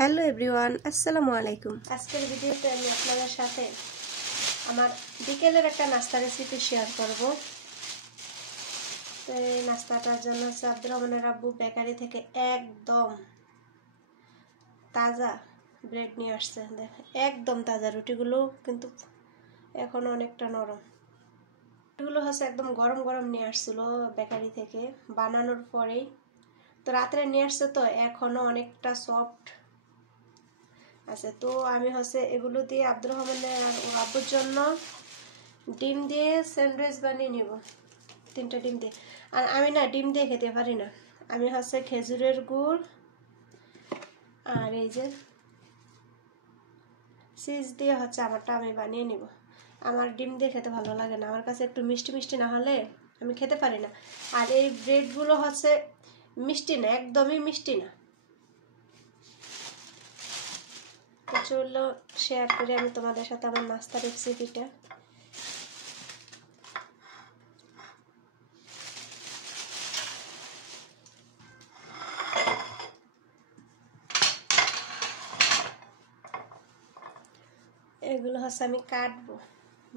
Hello everyone, আসসালামু আলাইকুম। আজকের ভিডিওতে আমি আপনাদের সাথে আমার বিকেলের একটা নাস্তা রেসিপি শেয়ার করব। তো এই নাস্তাটার জন্য আব্দুর রহমানের আব্বু বেকারি থেকে একদম তাজা ব্রেড নিয়ে আসছে। দেখেন একদম তাজা, রুটিগুলো কিন্তু এখন অনেকটা নরম। রুটিগুলো হচ্ছে একদম গরম গরম নিয়ে আসছিল বেকারি থেকে, বানানোর পরেই তো রাত্রে নিয়ে আসছে, তো এখনো অনেকটা সফট আছে। তো আমি হচ্ছে এগুলো দিয়ে আব্দুর রহমানের আর ওর আব্বুর জন্য ডিম দিয়ে স্যান্ডউইচ বানিয়ে নিব, 3টা ডিম দিয়ে। আর আমি না ডিম দিয়ে খেতে পারি না, আমি হচ্ছে খেজুরের গুড় আর এই যে চিজ দিয়ে হচ্ছে আমারটা আমি বানিয়ে নিব। আমার ডিম দিয়ে খেতে ভালো লাগে না, আমার কাছে একটু মিষ্টি মিষ্টি না হলে আমি খেতে পারি না। আর এই ব্রেডগুলো হচ্ছে মিষ্টি না, একদমই মিষ্টি না। চলো শেয়ার করি আমি তোমাদের সাথে আমার নাস্তার রেসিপিটা। এগুলো হচ্ছে আমি কাটবো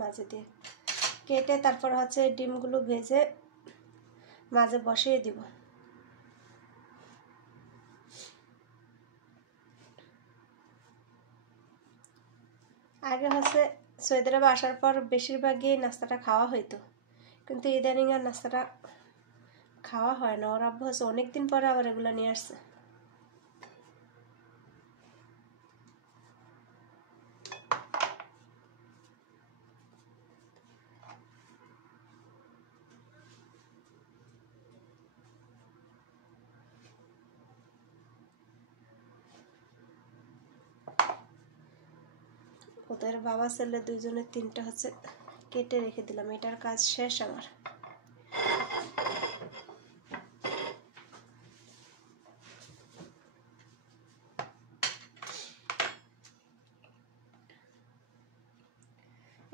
মাঝে দিয়ে, কেটে তারপর হচ্ছে ডিমগুলো ভেজে মাঝে বসিয়ে দিব। আগে হচ্ছে সৌদি আরবে আসার পর বেশিরভাগই নাস্তাটা খাওয়া হইতো, কিন্তু ইদানিং আর নাস্তাটা খাওয়া হয় না। ওর আব্বু হচ্ছে অনেকদিন পরে আবার এগুলো নিয়ে আসছে। ওদের বাবা ছেলে দুইজনের 3টা হচ্ছে কেটে রেখে দিলাম, এটার কাজ শেষ আমার।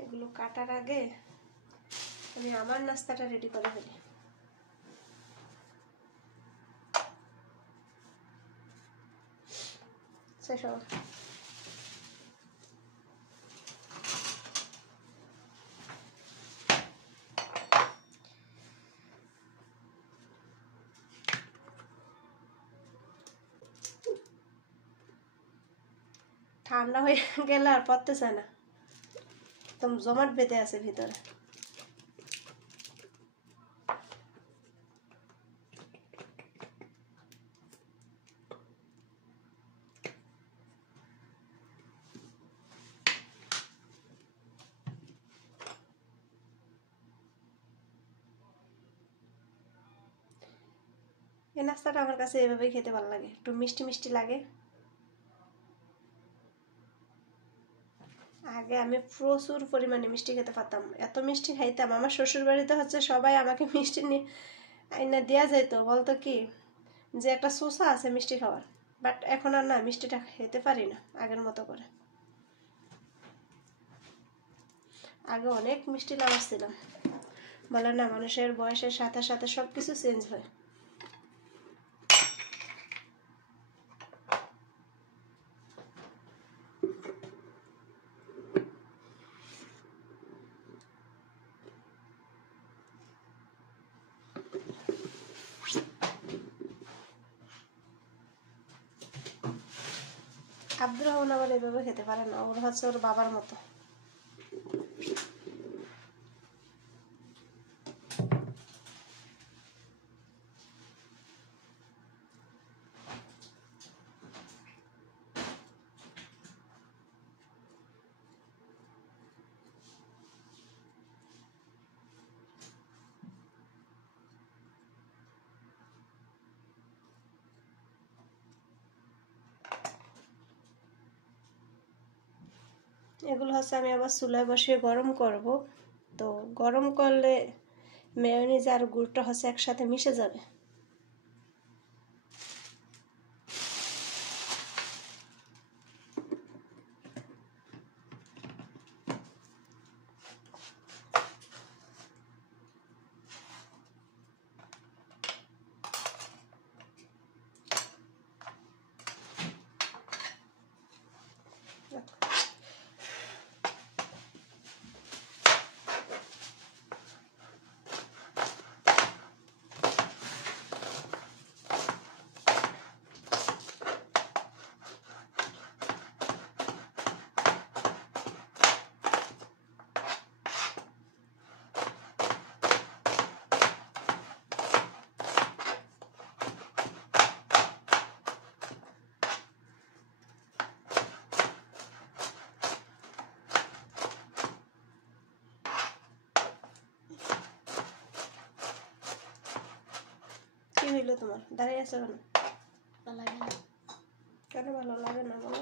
এগুলো কাটার আগে আমি আমার নাস্তাটা রেডি করে ফেলি। শেষ হবে। ঠান্ডা হয়ে গেলে আর পড়তেছে না, একদম জমাট বেঁধে আছে ভিতরে। এই নাস্তাটা আমার কাছে এভাবেই খেতে ভালো লাগে, একটু মিষ্টি মিষ্টি লাগে। আগে আমি প্রচুর পরিমাণে মিষ্টি খেতে পারতাম, এত মিষ্টি খাইতাম। আমার শ্বশুর বাড়িতে হচ্ছে সবাই আমাকে মিষ্টি নিয়ে আইনা দেওয়া যেত, বলতো কি যে একটা সোসা আছে মিষ্টি খাওয়ার। বাট এখন আর না, মিষ্টিটা খেতে পারি না আগের মতো করে। আগে অনেক মিষ্টি লাভার ছিলাম, বলে না মানুষের বয়সের সাথে সাথে সব কিছু চেঞ্জ হয়। আব্দুর রহমান আবার এভাবে খেতে পারে না, ওর হচ্ছে ওর বাবার মতো। এগুলো হচ্ছে আমি আবার চুলায় বসিয়ে গরম করব। তো গরম করলে মেয়োনিজ আর গুড়টা হচ্ছে একসাথে মিশে যাবে। হইলো তোমার? দাঁড়িয়ে আছো কেন? ভালো লাগে না। কেন ভালো লাগে না বলো?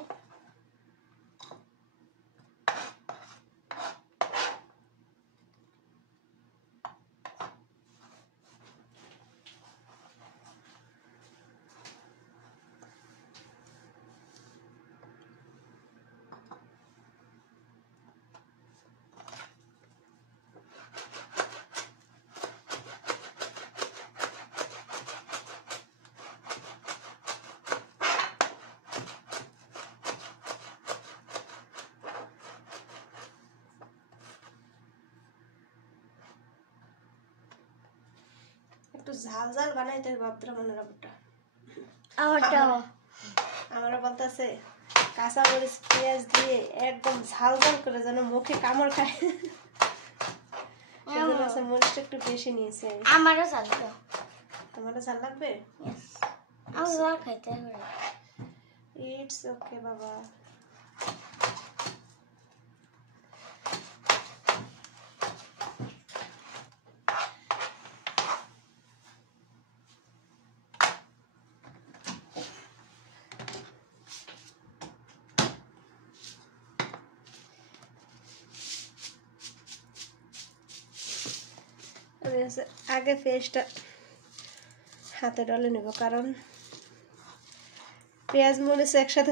একটু ঝাল ঝাল বানাইতে হবে আব্দুররহমানের আব্বুটা। আমারও বলতেছে কাঁচা মরিচ পেঁয়াজ দিয়ে একদম ঝাল ঝাল করে যেন মুখে কামড় খায়। মরিচটা একটু বেশি নিয়েছে। আমারও ঝাল দাও। তোমারও ঝাল লাগবে? আমি ঝাল খাইতে পারি। ইটস ওকে বাবা। আগে পেঁয়াজটা হাতে ডলে নেব, কারণ পেঁয়াজ মরিচ একসাথে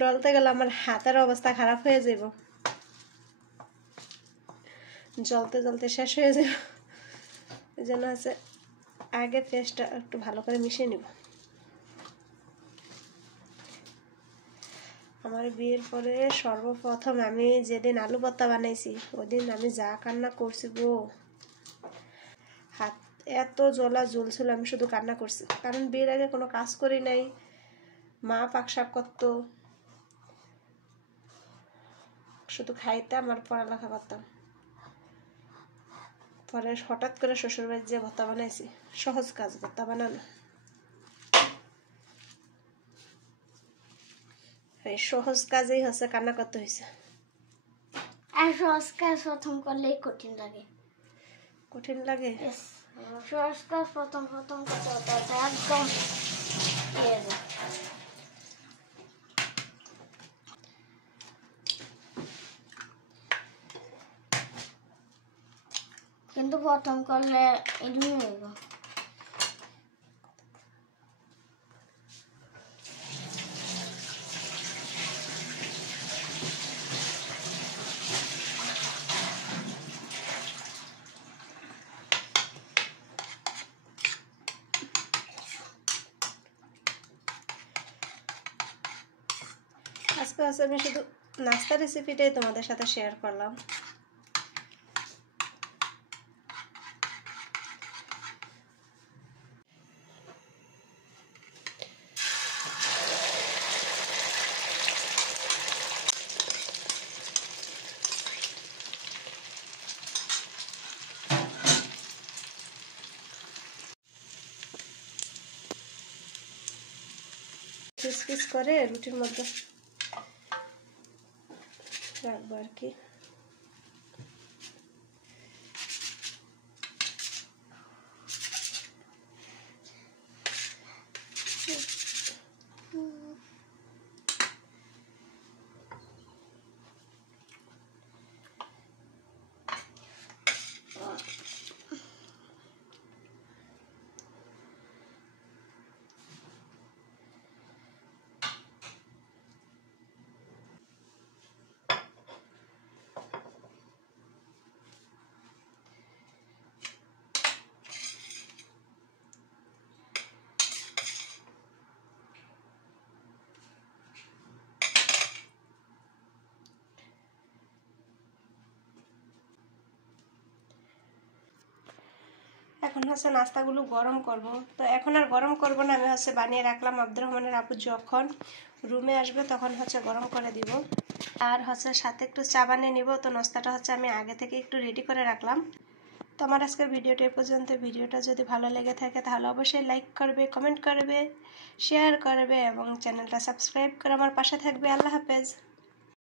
ডলতে গেলে আমার হাতের অবস্থা খারাপ হয়ে যাব, জ্বলতে জ্বলতে শেষ হয়ে যাব। এই জন্য হচ্ছে আগে পেঁয়াজটা একটু ভালো করে মিশিয়ে নেব। আমার বিয়ের পরে সর্বপ্রথম আমি যেদিন আলু ভর্তা বানাইছি ওদিন আমি যা কান্না করছি গো, হাত এত জ্বলা জ্বলছিল, আমি শুধু কান্না করছি। কারণ বিয়ের আগে কোনো কাজ করি নাই, মা পাক শাক করতো, শুধু খাইতাম আর পড়ালেখা করতাম। পরে হঠাৎ করে শ্বশুরবাড়ির যে ভর্তা বানাইছি, সহজ কাজ ভর্তা বানানো, এই সহজ কাজেই হচ্ছে কান্না করতে হয়েছে। আর সহজ কাজ প্রথম করলেই কঠিন লাগে। কঠিন লাগে? সহজ কাজ প্রথম প্রথম করতে একদম কিন্তু প্রথম করলে এমনি হইব। আজকে আমি শুধু নাস্তা রেসিপিটাই তোমাদের সাথে শেয়ার করলাম। পিস পিস করে রুটির মধ্যে রাখবো আর কি। এখন হচ্ছে নাস্তাগুলো গরম করব। তো এখন আর গরম করব না, আমি হচ্ছে বানিয়ে রাখলাম, আব্দুররহমানের আপু যখন রুমে আসবে তখন হচ্ছে গরম করে দিব। আর হচ্ছে সাথে একটু চা বানিয়ে নিব। তো নাস্তাটা হচ্ছে আমি আগে থেকে একটু রেডি করে রাখলাম। তো আমার আজকের ভিডিওটা এই পর্যন্ত। ভিডিওটা যদি ভালো লেগে থাকে তাহলে অবশ্যই লাইক করবে, কমেন্ট করবে, শেয়ার করবে এবং চ্যানেলটা সাবস্ক্রাইব করে আমার পাশে থাকবে। আল্লাহ হাফেজ।